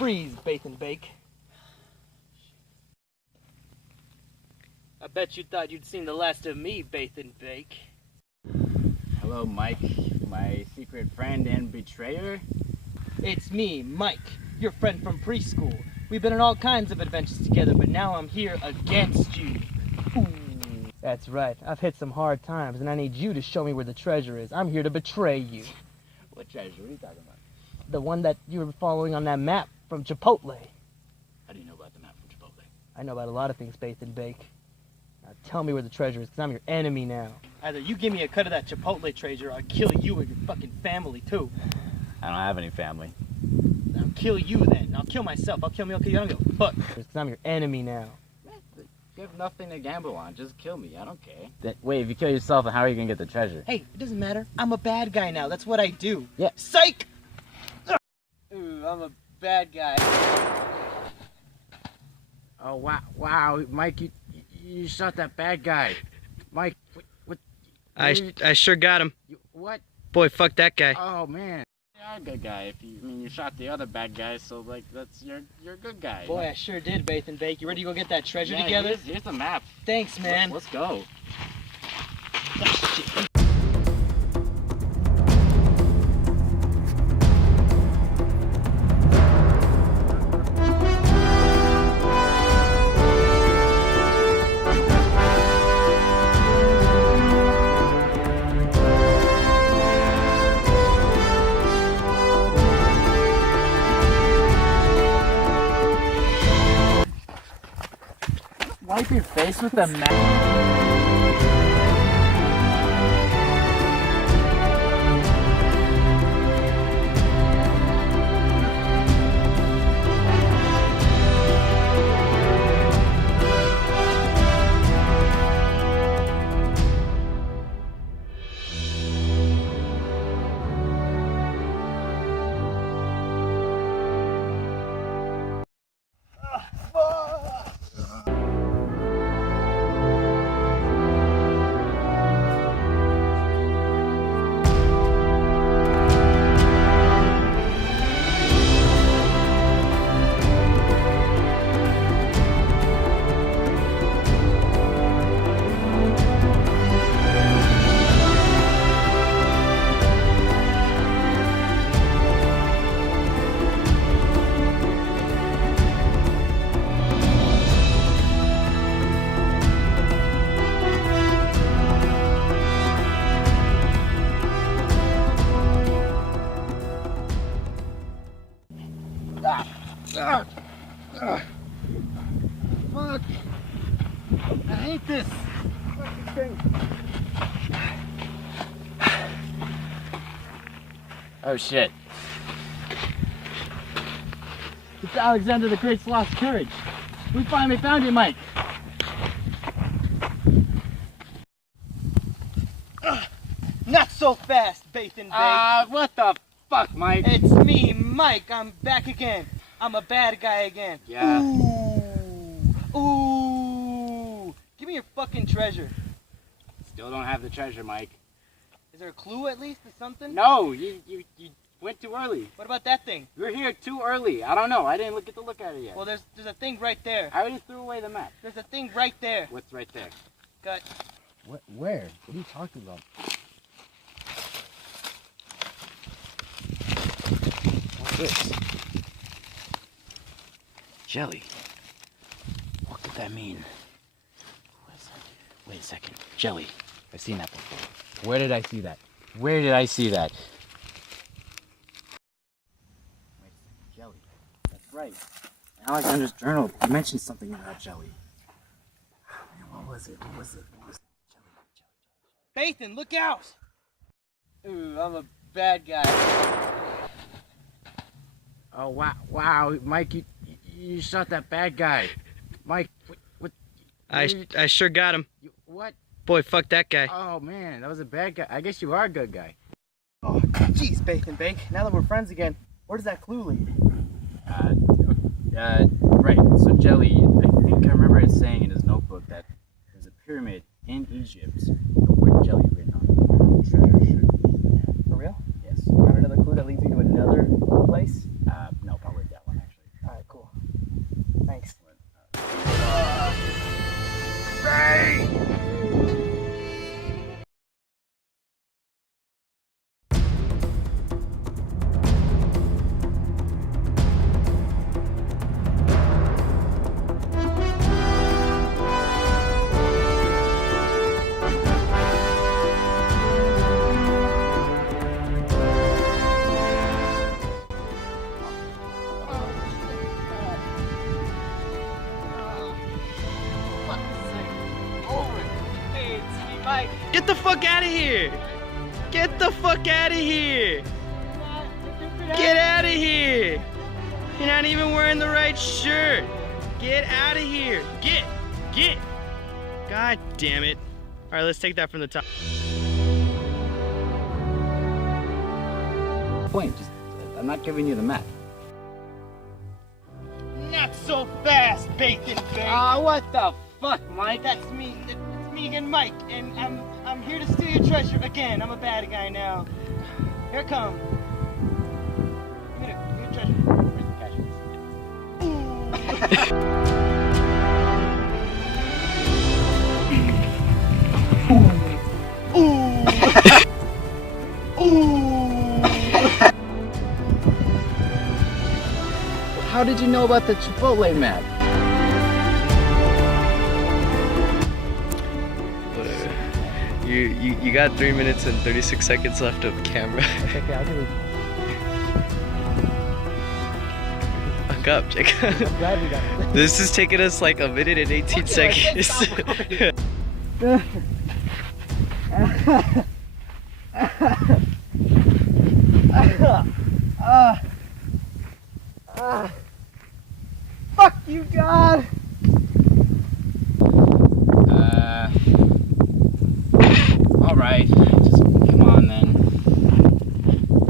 Freeze, Bathan Bake. I bet you thought you'd seen the last of me, Bathan Bake. Hello, Mike, my secret friend and betrayer. It's me, Mike, your friend from preschool. We've been on all kinds of adventures together, but now I'm here against you. Ooh. That's right. I've hit some hard times, and I need you to show me where the treasure is. I'm here to betray you. What treasure? What are you talking about? The one that you were following on that map from Chipotle. How do you know about the map from Chipotle? I know about a lot of things, Bathan Bake. Now tell me where the treasure is, because I'm your enemy now. Either you give me a cut of that Chipotle treasure, or I'll kill you and your fucking family, too. I don't have any family. I'll kill you then. I'll kill myself. I'll kill me. I'll kill you. I don't give a fuck. Because I'm your enemy now. You have nothing to gamble on. Just kill me. I don't care. Wait, if you kill yourself, then how are you going to get the treasure? Hey, it doesn't matter. I'm a bad guy now. That's what I do. Yeah. Psych! Ooh, I'm a bad guy. Oh, wow. Mike, you shot that bad guy. Mike, what? I sure got him. What? Boy, fuck that guy. Oh, man. You're a good guy. You shot the other bad guy, so, like, you're a good guy. Boy, I sure did, Bathan Bake. You ready to go get that treasure yeah, together? Here's the map. Thanks, man. Let's go. Oh, shit. Wipe your face with the map. Fuck! I hate this fucking thing. Oh shit. It's Alexander the Great's lost courage. We finally found you, Mike. Not so fast, Bathan Bake. What the fuck, Mike? It's me, Mike. I'm back again. I'm a bad guy again. Yeah. Ooh. Give me your fucking treasure. Still don't have the treasure, Mike. Is there a clue at least or something? No, you went too early. What about that thing? You were here too early. I don't know. I didn't get to look at it yet. Well, there's a thing right there. I already threw away the map. There's a thing right there. What's right there? Got. What? Where? What are you talking about? What's this? Jelly. What could that mean? Wait a second. Jelly. I've seen that before. Where did I see that? Where did I see that? Wait a second. Jelly. That's right. In Alexander's journal, he mentioned something about jelly. Man, what was it? What was it? Jelly. Bathan, look out! Ooh, I'm a bad guy. Oh, wow. Mike, you shot that bad guy. Mike, what? I sure got him. What? Boy, fuck that guy. Oh, man, that was a bad guy. I guess you are a good guy. Oh, jeez, Bathan Bake. Now that we're friends again, where does that clue lead? Right. So Jelly, I think I remember it saying in his notebook that there's a pyramid in Egypt with the word jelly written on it. Treasure should be there. For real? Yes. Found another clue that leads me to another place? No, probably that one actually. the fuck out of here! Get the fuck out of here! Get out of here! You're not even wearing the right shirt! Get out of here! Get! God damn it. Alright, let's take that from the top. Point, just, I'm not giving you the map. Not so fast, Bathan Bake! What the fuck, Mike? That's me again, Mike, and I'm here to steal your treasure again. I'm a bad guy now. Here it comes. Give me the treasure. Where's the cash? How did you know about the Chipotle map? Whatever. You got 3 minutes and 36 seconds left of camera. Okay, I'll do it. Fuck up, Jacob. I'm glad we got it. This is taking us like 1 minute and 18 seconds. Fuck you, God!